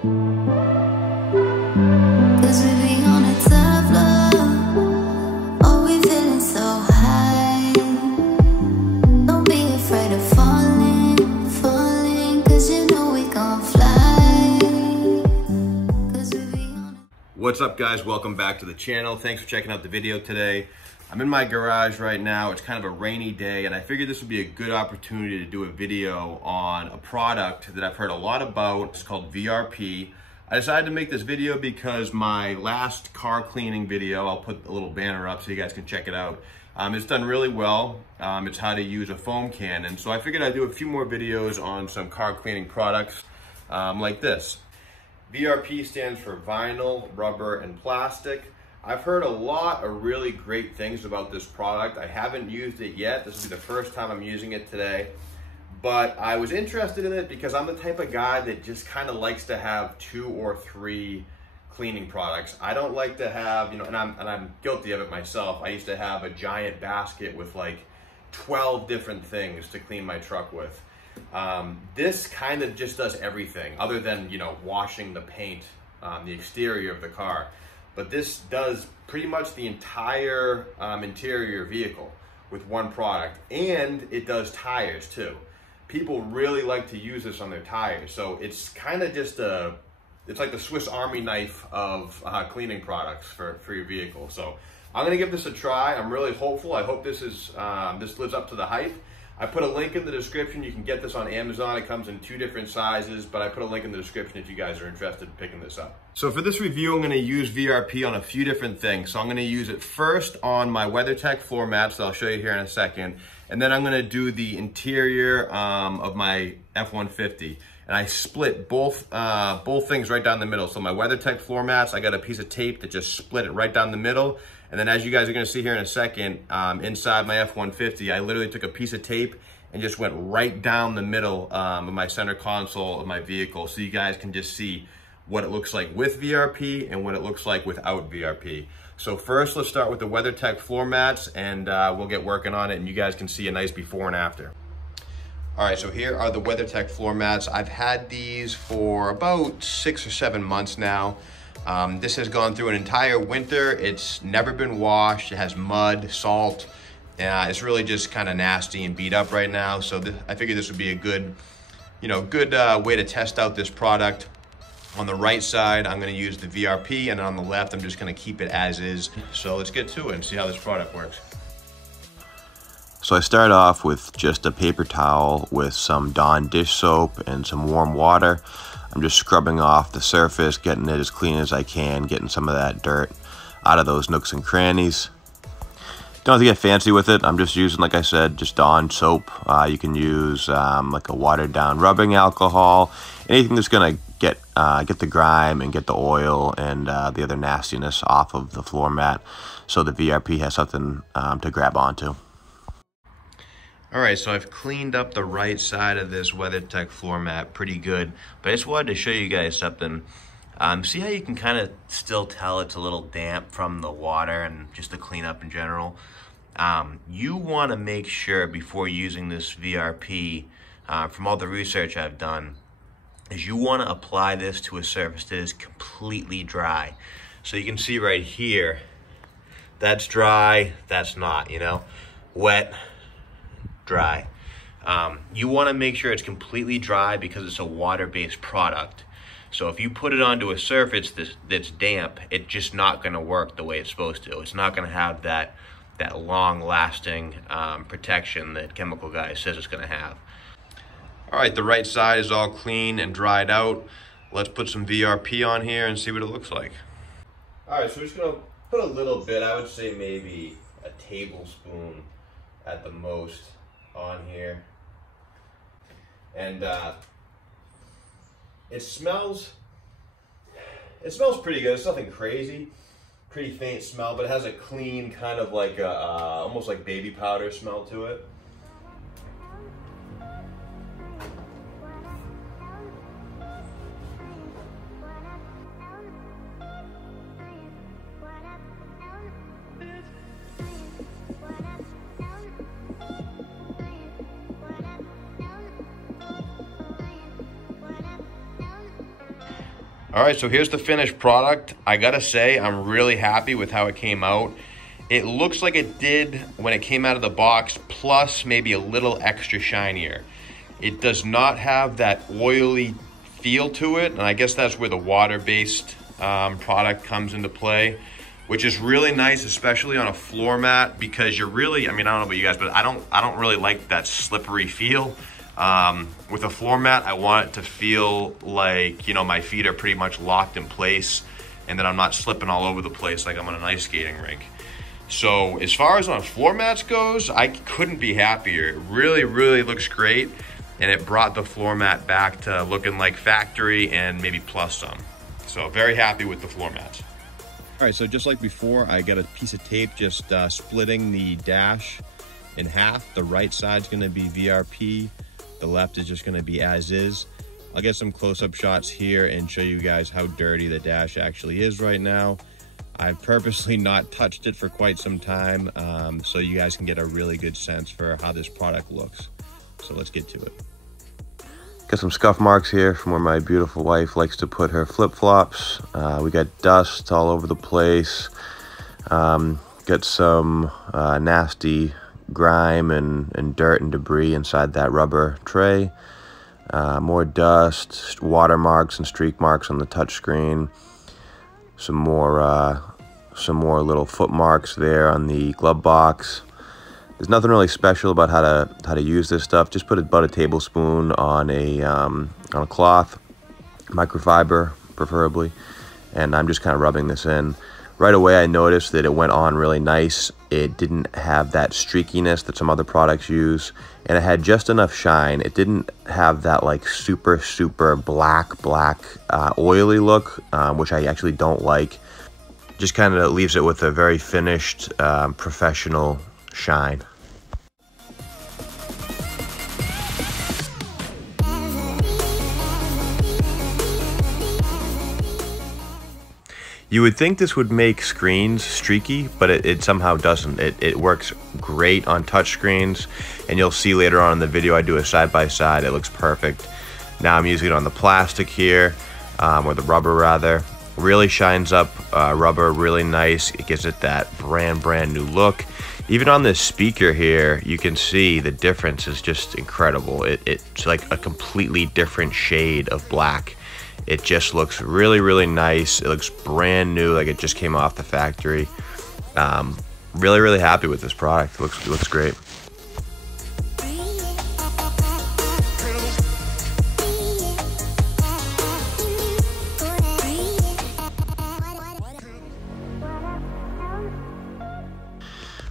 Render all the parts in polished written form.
'Cause we be on a tough love. Oh, we feeling so high. Don't be afraid of falling, falling. 'Cause you know we gon' fly. 'Cause we be on a... What's up, guys? Welcome back to the channel. Thanks for checking out the video today. I'm in my garage right now. It's kind of a rainy day, and I figured this would be a good opportunity to do a video on a product that I've heard a lot about. It's called VRP. I decided to make this video because my last car cleaning video, I'll put a little banner up so you guys can check it out. It's done really well. It's how to use a foam can, and so I figured I'd do a few more videos on some car cleaning products like this. VRP stands for vinyl, rubber, and plastic. I've heard a lot of really great things about this product. I haven't used it yet. This will be the first time I'm using it today. But I was interested in it because I'm the type of guy that just kind of likes to have 2 or 3 cleaning products. I don't like to have, and I'm guilty of it myself. I used to have a giant basket with like 12 different things to clean my truck with. This kind of just does everything other than, washing the paint, the exterior of the car. But this does pretty much the entire interior vehicle with one product, and it does tires too. People really like to use this on their tires, so it's kind of just it's like the Swiss Army knife of cleaning products for your vehicle. So I'm gonna give this a try. I'm really hopeful. I hope this lives up to the hype. I put a link in the description. You can get this on Amazon. It comes in 2 different sizes, but I put a link in the description if you guys are interested in picking this up. So for this review, I'm gonna use VRP on a few different things. So I'm gonna use it first on my WeatherTech floor mats that I'll show you here in a second. And then I'm gonna do the interior of my F-150. And I split both things right down the middle. So my WeatherTech floor mats, I got a piece of tape that just split it right down the middle. And then as you guys are gonna see here in a second, inside my F-150, I literally took a piece of tape and just went right down the middle of my center console of my vehicle, so you guys can just see what it looks like with VRP and what it looks like without VRP. So first, let's start with the WeatherTech floor mats, and we'll get working on it, and you guys can see a nice before and after. All right, so here are the WeatherTech floor mats. I've had these for about 6 or 7 months now. This has gone through an entire winter. It's never been washed. It has mud, salt. It's really just kind of nasty and beat up right now. So I figured this would be a good way to test out this product. On the right side, I'm gonna use the VRP, and on the left, I'm just gonna keep it as is. So let's get to it and see how this product works. So I start off with just a paper towel with some Dawn dish soap and some warm water. I'm just scrubbing off the surface, getting it as clean as I can, getting some of that dirt out of those nooks and crannies. Don't have to get fancy with it. I'm just using, like I said, just Dawn soap. You can use like a watered down rubbing alcohol, anything that's gonna get the grime and get the oil and the other nastiness off of the floor mat, so the VRP has something to grab onto. All right, so I've cleaned up the right side of this WeatherTech floor mat pretty good, but I just wanted to show you guys something. See how you can kind of still tell it's a little damp from the water and just the cleanup in general? You want to make sure before using this VRP, from all the research I've done, is you want to apply this to a surface that is completely dry. So you can see right here, that's dry, that's not, wet, dry. You want to make sure it's completely dry because it's a water-based product. So if you put it onto a surface that's damp, it's just not going to work the way it's supposed to. It's not going to have that long-lasting protection that Chemical Guy says it's going to have. All right, the right side is all clean and dried out. Let's put some VRP on here and see what it looks like. All right, so we're just going to put a little bit, I would say maybe a tablespoon at the most on here. And it smells pretty good. It's nothing crazy, pretty faint smell, but it has a clean kind of like almost like baby powder smell to it. All right, so here's the finished product. I gotta say, I'm really happy with how it came out. It looks like it did when it came out of the box, plus maybe a little extra shinier. It does not have that oily feel to it, and I guess that's where the water-based product comes into play, which is really nice, especially on a floor mat, because you're really, I mean, I don't know about you guys, but I don't really like that slippery feel. With a floor mat, I want it to feel like, you know, my feet are pretty much locked in place and that I'm not slipping all over the place like I'm on an ice skating rink. So as far as on floor mats goes, I couldn't be happier. It really, really looks great. And it brought the floor mat back to looking like factory and maybe plus some. So very happy with the floor mats. All right, so just like before, I got a piece of tape just splitting the dash in half. The right side's gonna be VRP. The left is just gonna be as is. I'll get some close-up shots here and show you guys how dirty the dash actually is right now. I've purposely not touched it for quite some time, so you guys can get a really good sense for how this product looks. So let's get to it. Got some scuff marks here from where my beautiful wife likes to put her flip-flops. We got dust all over the place. Got some nasty grime and dirt and debris inside that rubber tray. More dust, water marks and streak marks on the touchscreen. Some more little foot marks there on the glove box. There's nothing really special about how to use this stuff. Just put about a tablespoon on a cloth, microfiber preferably, and I'm just kind of rubbing this in. Right away I noticed that it went on really nice. It didn't have that streakiness that some other products use, and it had just enough shine. It didn't have that like super black oily look, which I actually don't like. Just kind of leaves it with a very finished, professional shine. You would think this would make screens streaky, but it somehow doesn't. It works great on touch screens, and you'll see later on in the video I do a side-by-side. It looks perfect. Now I'm using it on the plastic here, or the rubber rather. Really shines up rubber really nice. It gives it that brand new look. Even on this speaker here, you can see the difference is just incredible. It's like a completely different shade of black. It just looks really nice. It looks brand new, like it just came off the factory. Really happy with this product. It looks great.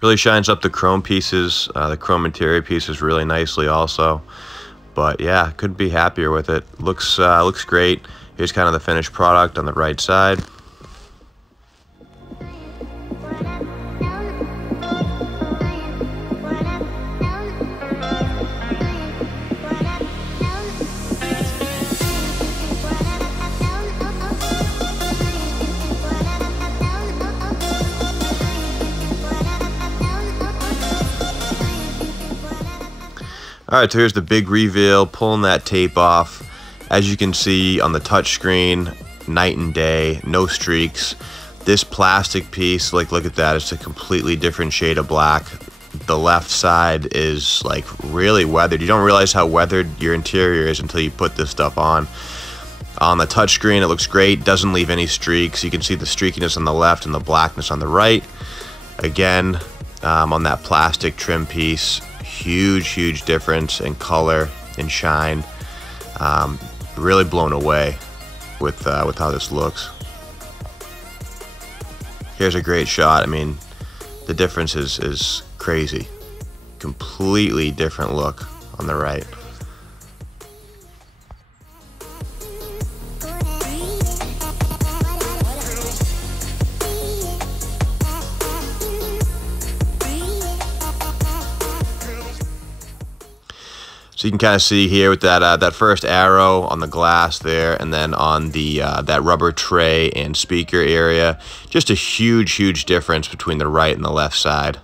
Really shines up the chrome pieces, the chrome interior pieces really nicely also. But yeah, couldn't be happier with it. Looks great. Here's kind of the finished product on the right side. All right, so here's the big reveal, pulling that tape off. As you can see on the touch screen, night and day, no streaks. This plastic piece, like look at that, it's a completely different shade of black. The left side is like really weathered. You don't realize how weathered your interior is until you put this stuff on. On the touch screen, it looks great, doesn't leave any streaks. You can see the streakiness on the left and the blackness on the right. Again, on that plastic trim piece, huge difference in color and shine. Really blown away with how this looks. Here's a great shot. I mean, the difference is crazy. Completely different look on the right. So you can kind of see here with that first arrow on the glass there, and then on the that rubber tray and speaker area, just a huge difference between the right and the left side.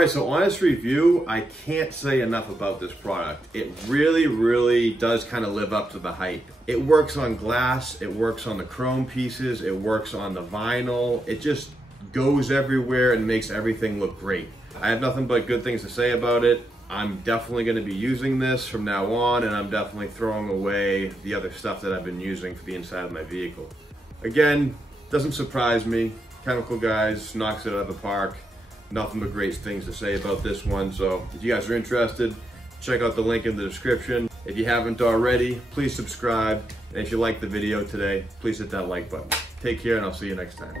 right, so honest review, I can't say enough about this product. It really does kind of live up to the hype. It works on glass, it works on the chrome pieces, it works on the vinyl. It just goes everywhere and makes everything look great. I have nothing but good things to say about it. I'm definitely going to be using this from now on, and I'm definitely throwing away the other stuff that I've been using for the inside of my vehicle. Again, doesn't surprise me. Chemical Guys knocks it out of the park. Nothing but great things to say about this one. So if you guys are interested, check out the link in the description. If you haven't already, please subscribe. And if you liked the video today, please hit that like button. Take care, and I'll see you next time.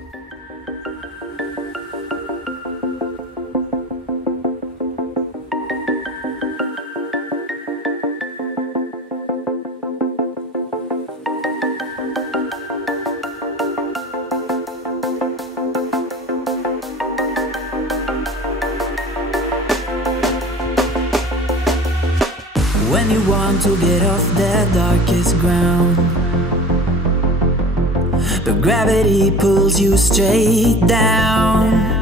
When you want to get off the darkest ground, but gravity pulls you straight down.